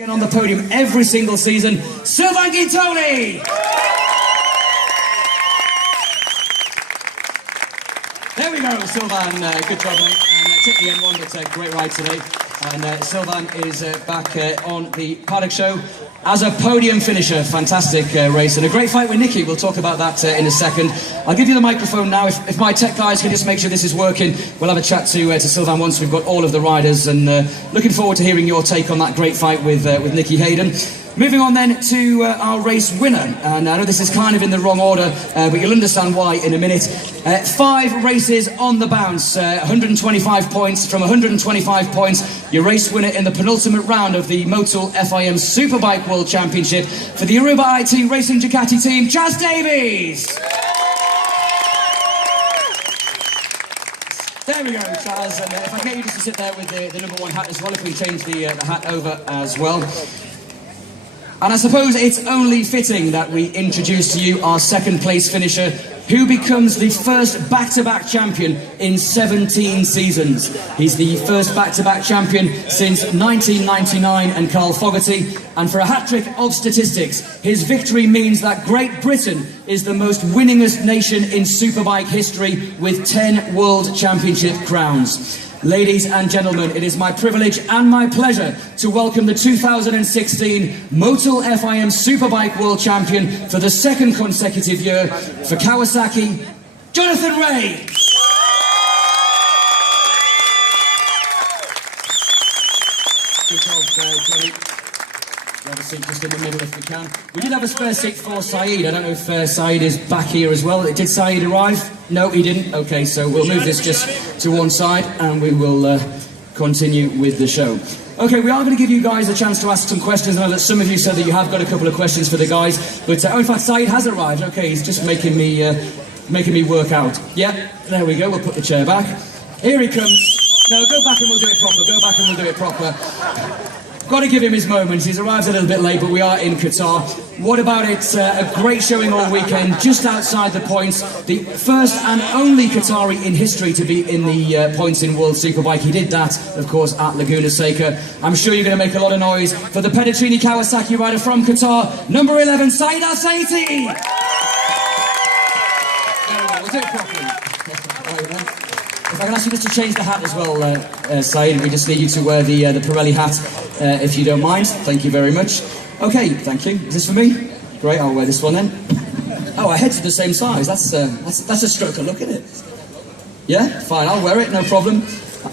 Get on the podium every single season, Superbike. There we go, Sylvain, good job mate, and took the N1, but great ride today, and Sylvain is back on the paddock show as a podium finisher. Fantastic race and a great fight with Nicky. We'll talk about that in a second. I'll give you the microphone now. If my tech guys can just make sure this is working, we'll have a chat to Sylvain once we've got all of the riders, and looking forward to hearing your take on that great fight with Nicky Hayden. Moving on then to our race winner, and I know this is kind of in the wrong order, but you'll understand why in a minute. 5 races on the bounce, 125 points. From 125 points, your race winner in the penultimate round of the MOTUL FIM Superbike World Championship for the Aruba IT Racing Ducati team, Chaz Davies! There we go, Chaz, and if I get you just to sit there with the number 1 hat as well, if we change the hat over as well. And I suppose it's only fitting that we introduce to you our second place finisher, who becomes the first back-to-back champion in 17 seasons. He's the first back-to-back champion since 1999 and Carl Fogarty, and for a hat-trick of statistics, his victory means that Great Britain is the most winningest nation in Superbike history with 10 World Championship crowns. Ladies and gentlemen, it is my privilege and my pleasure to welcome the 2016 MOTUL FIM Superbike World Champion for the 2nd consecutive year for Kawasaki, Jonathan Ray. Good job, Johnny. Have a seat just in the middle if we can. We did have a spare seat for Saeed. I don't know if Saeed is back here as well. Did Saeed arrive? No, he didn't. Okay, so we'll move this just to one side and we will continue with the show. Okay, we are going to give you guys a chance to ask some questions. I know that some of you said that you have got a couple of questions for the guys, but oh, in fact, Saeed has arrived. Okay, he's just making me work out. Yeah, there we go. We'll put the chair back. Here he comes. No, go back and we'll do it proper. Go back and we'll do it proper. Got to give him his moments. He's arrived a little bit late, but we are in Qatar. What about it? A great showing all weekend, just outside the points. The first and only Qatari in history to be in the points in World Superbike. He did that, of course, at Laguna Seca. I'm sure you're going to make a lot of noise for the Peditrini Kawasaki rider from Qatar, number 11, Saeed Al-Saiti. We'll do it properly. If I can ask you just to change the hat as well, Saeed, we just need you to wear the Pirelli hat, if you don't mind. Thank you very much. Okay, thank you. Is this for me? Great, I'll wear this one then. Oh, our heads are the same size. That's a stroke of luck, isn't it? Yeah, fine, I'll wear it, no problem.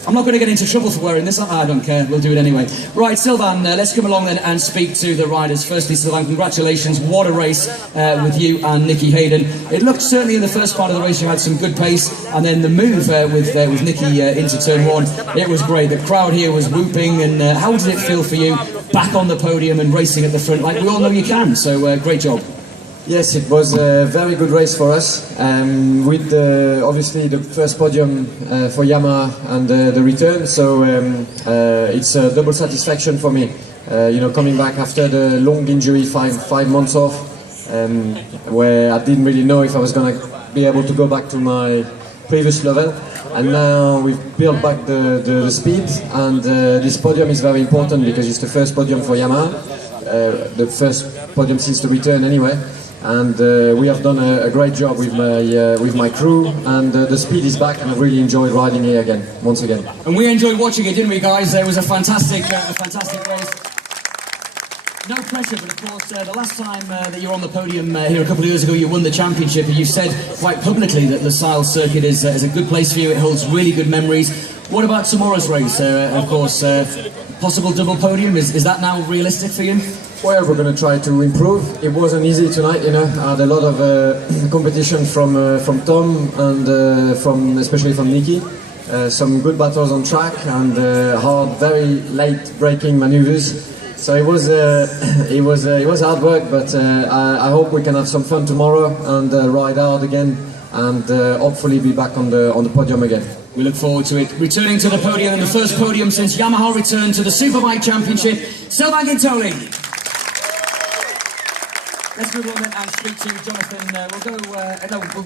I'm not going to get into trouble for wearing this. I don't care, we'll do it anyway. Right, Sylvain, let's come along then and speak to the riders. Firstly, Sylvain, congratulations. What a race with you and Nicky Hayden. It looked certainly in the first part of the race you had some good pace, and then the move with Nicky into turn 1, it was great. The crowd here was whooping, and how did it feel for you back on the podium and racing at the front like we all know you can? So great job. Yes, it was a very good race for us, with obviously the first podium for Yamaha and the return, so it's a double satisfaction for me. You know, coming back after the long injury, five months off, where I didn't really know if I was going to be able to go back to my previous level, and now we've built back the speed, and this podium is very important because it's the first podium for Yamaha, the first podium since the return anyway. And we have done a great job with my crew, and the speed is back, and I really enjoyed riding here again, once again. And we enjoyed watching it, didn't we, guys? It was a fantastic race. No pressure, but of course, the last time that you were on the podium here a couple of years ago, you won the championship, and you said quite publicly that Lusail circuit is a good place for you. It holds really good memories. What about tomorrow's race? Of course, possible double podium. Is that now realistic for you? Well, we're going to try to improve. It wasn't easy tonight, you know. I had a lot of competition from Tom and especially from Nicky. Some good battles on track and hard, very late braking maneuvers. So it was hard work, but I hope we can have some fun tomorrow and ride hard again, and hopefully be back on the podium again. We look forward to it. Returning to the podium, and the first podium since Yamaha returned to the Superbike Championship, Sylvain Guintoli. Let's move on then and speak to Jonathan.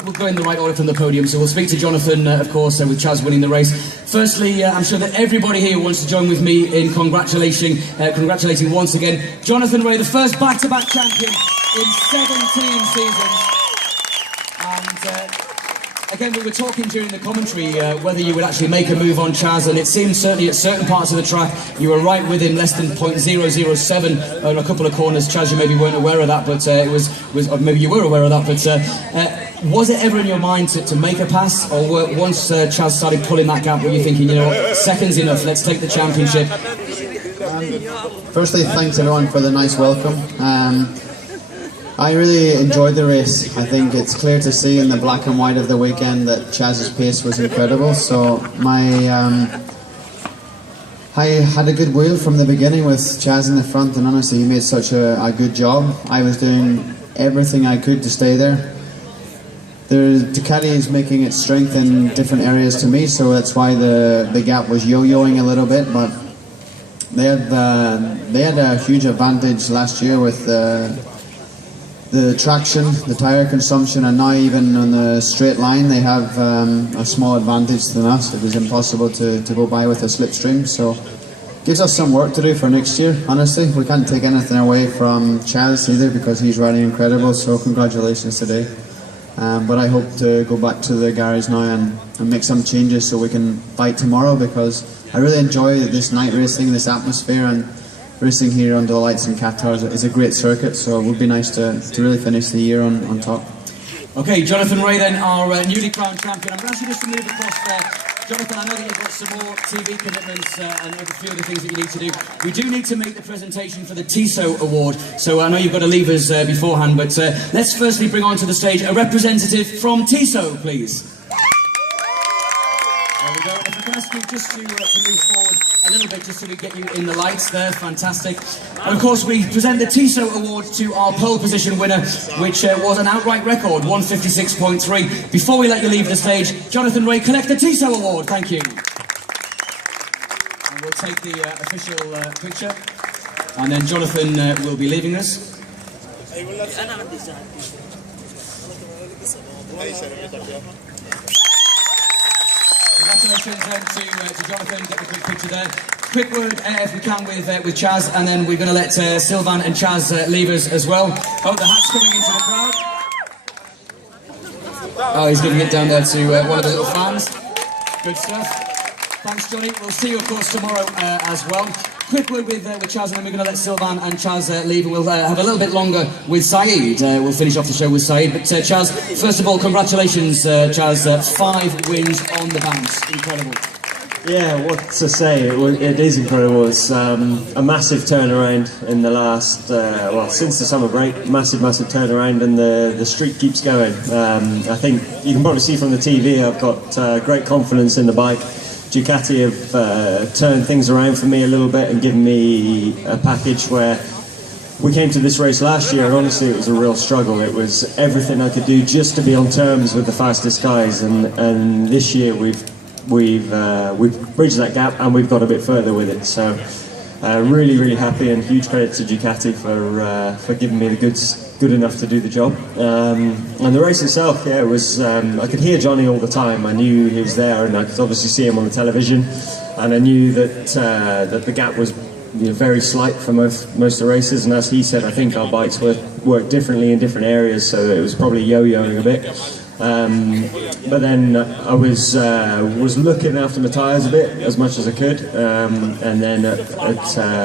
We'll go in the right order from the podium. So we'll speak to Jonathan, of course, with Chaz winning the race. Firstly, I'm sure that everybody here wants to join with me in congratulating once again Jonathan Rea, the first back-to-back champion in 17 seasons. And again, we were talking during the commentary whether you would actually make a move on Chaz, and it seemed certainly at certain parts of the track you were right within less than 0.007 on a couple of corners. Chaz, you maybe weren't aware of that, but or maybe you were aware of that, but was it ever in your mind to make a pass, or once Chaz started pulling that gap, were you thinking, you know what, seconds enough, let's take the championship? Firstly, thanks everyone for the nice welcome. I really enjoyed the race. I think it's clear to see in the black and white of the weekend that Chaz's pace was incredible. So I had a good wheel from the beginning with Chaz in the front, and honestly he made such a good job. I was doing everything I could to stay there. The Ducati is making its strength in different areas to me, so that's why the gap was yo-yoing a little bit, but they had a huge advantage last year with the traction, the tyre consumption, and now even on the straight line they have a small advantage than us. It was impossible to go by with a slipstream, so gives us some work to do for next year. Honestly, we can't take anything away from Chaz either because he's riding incredible, so congratulations today. But I hope to go back to the garage now and make some changes so we can fight tomorrow, because I really enjoy this night racing, this atmosphere, and racing here under the lights in Qatar is a great circuit, so it would be nice to really finish the year on top. Okay, Jonathan Rea then, our newly crowned champion. I'm going to ask you just to move across there. Jonathan, I know that you've got some more TV commitments and a few other things that you need to do. We do need to make the presentation for the TISO award, so I know you've got to leave us beforehand, but let's firstly bring onto the stage a representative from TISO, please. There we go. If I can ask you just to move forward a little bit, just so we get you in the lights there, fantastic. And of course we present the TISO award to our pole position winner, which was an outright record, 156.3. Before we let you leave the stage, Jonathan Rea, collect the TISO award, thank you. And we'll take the official picture, and then Jonathan will be leaving us. Congratulations then to Jonathan, get the quick picture there. Quick word, if we can, with Chaz, and then we're going to let Sylvain and Chaz leave us as well. Oh, the hat's coming into the crowd. Oh, he's giving it down there to one of the little fans. Good stuff. Thanks, Johnny. We'll see you, of course, tomorrow as well. Quick word with Chaz, and then we're going to let Sylvain and Chaz leave, and we'll have a little bit longer with Saeed. We'll finish off the show with Saeed. But Chaz, first of all, congratulations, Chaz. 5 wins on the bounce. Incredible. Yeah, what to say? It is incredible. It's a massive turnaround in the last, since the summer break. Massive turnaround, and the streak keeps going. I think you can probably see from the TV I've got great confidence in the bike. Ducati have turned things around for me a little bit and given me a package where we came to this race last year, and honestly it was a real struggle. It was everything I could do just to be on terms with the fastest guys, and this year we've bridged that gap and we've got a bit further with it. So really happy, and huge credit to Ducati for giving me the goods good enough to do the job. And the race itself, yeah, it was. I could hear Johnny all the time. I knew he was there, and I could obviously see him on the television. And I knew that that the gap was very slight for most of the races. And as he said, I think our bikes work differently in different areas, so it was probably yo-yoing a bit. But then I was looking after my tyres a bit as much as I could, and then I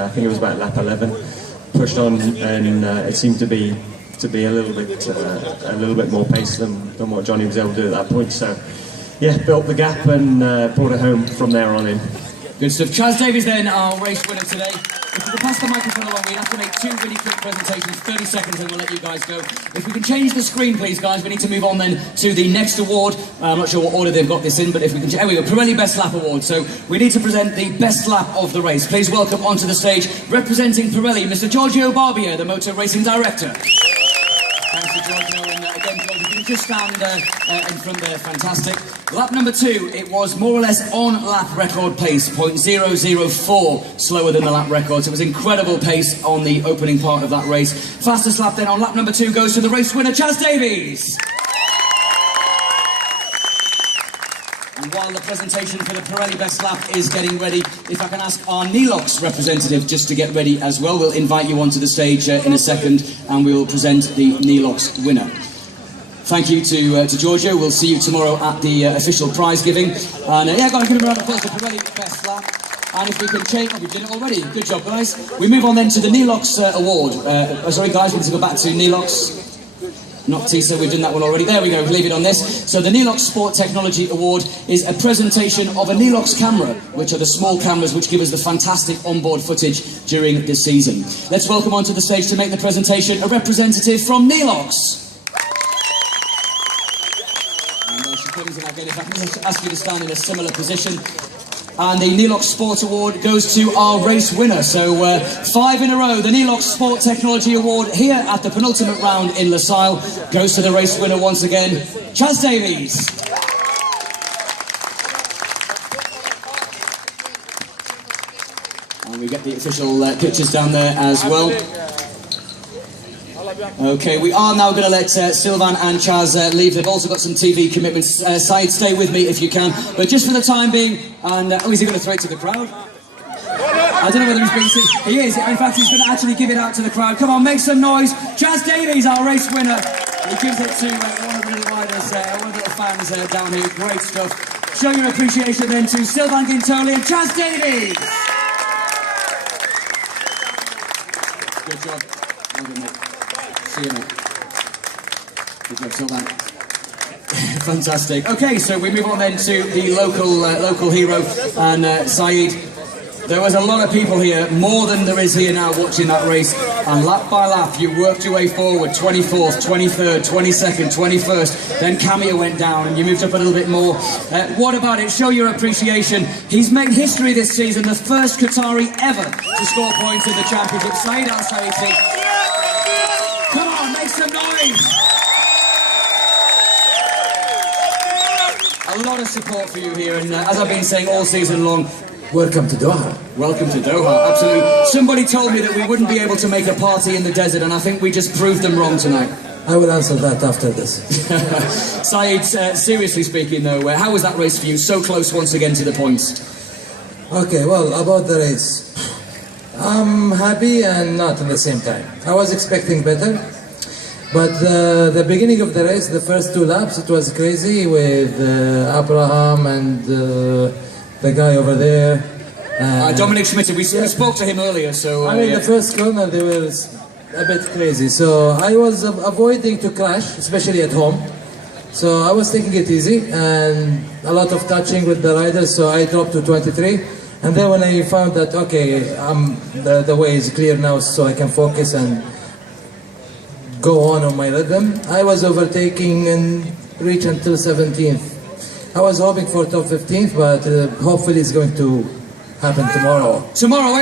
think it was about lap 11, pushed on, and it seemed to be a little bit more pace than what Johnny was able to do at that point. So yeah, built the gap and brought it home from there on in. Good stuff. Chaz Davies then, our race winner today. If we could pass the microphone along, we have to make 2 really quick presentations, 30 seconds, and we'll let you guys go. If we can change the screen, please, guys, we need to move on then to the next award. I'm not sure what order they've got this in, but if we can... Anyway, Pirelli Best Lap Award. So we need to present the best lap of the race. Please welcome onto the stage, representing Pirelli, Mr. Giorgio Barbier, the Motor Racing Director. Thanks. to Giorgio. And again, Giorgio, if you can just stand in front there, fantastic. Lap number 2, it was more or less on lap record pace, 0.004 slower than the lap records. It was incredible pace on the opening part of that race. Fastest lap then on lap number 2 goes to the race winner, Chaz Davies. And while the presentation for the Pirelli Best Lap is getting ready, if I can ask our Nilox representative just to get ready as well. We'll invite you onto the stage in a second and we'll present the Nilox winner. Thank you to Giorgio. We'll see you tomorrow at the official prize giving. And yeah, go on, give him a round of applause, the Pirelli Best Lap. And if we can change, oh, we did it already. Good job, guys. We move on then to the Nilox award. Sorry, guys, we need to go back to Nilox. Not Tisa, we've done that one already. There we go, leave it on this. So the Nilox Sport Technology Award is a presentation of a Nilox camera, which are the small cameras which give us the fantastic onboard footage during the season. Let's welcome onto the stage to make the presentation a representative from Nilox. And there she comes, and again, if I can just ask you to stand in a similar position. And the Nilox Sport Award goes to our race winner. So 5 in a row, the Nilox Sport Technology Award here at the penultimate round in Lusail goes to the race winner once again, Chaz Davies. And we get the official pictures down there as well. Okay, we are now going to let Sylvain and Chaz leave. They've also got some TV commitments. Saeed, stay with me if you can. But just for the time being, and oh, is he going to throw it to the crowd? I don't know whether he's being serious. He is. In fact, he's going to actually give it out to the crowd. Come on, make some noise. Chaz Davies, our race winner. He gives it to one of the little riders, one of the little fans down here. Great stuff. Show your appreciation then to Sylvain Guintoli and Chaz Davies. Good job. Well done, mate. See you, mate. Good job, Sylvain. Fantastic. Okay, so we move on then to the local hero, and Saeed. There was a lot of people here, more than there is here now, watching that race. And lap by lap, you worked your way forward, 24th, 23rd, 22nd, 21st. Then Camille went down, and you moved up a little bit more. What about it? Show your appreciation. He's made history this season, the first Qatari ever to score points in the championship. Saeed Al-Saeedi. Come on, make some noise! A lot of support for you here, and as I've been saying all season long, welcome to Doha. Welcome to Doha, absolutely. Somebody told me that we wouldn't be able to make a party in the desert, and I think we just proved them wrong tonight. I will answer that after this. Saeed, seriously speaking though, how was that race for you? So close once again to the points. Okay, well, about the race. I'm happy and not at the same time. I was expecting better, but the beginning of the race, the first 2 laps, it was crazy with Abraham and the guy over there. Dominic Schmidt, we spoke to him earlier, so... I mean, the first corner, they were a bit crazy, so I was avoiding to crash, especially at home. So I was taking it easy, and a lot of touching with the riders, so I dropped to 23. And then when I found that, okay, the way is clear now, so I can focus and go on my rhythm, I was overtaking and reach until 17th. I was hoping for top 15th, but hopefully it's going to happen tomorrow. Tomorrow,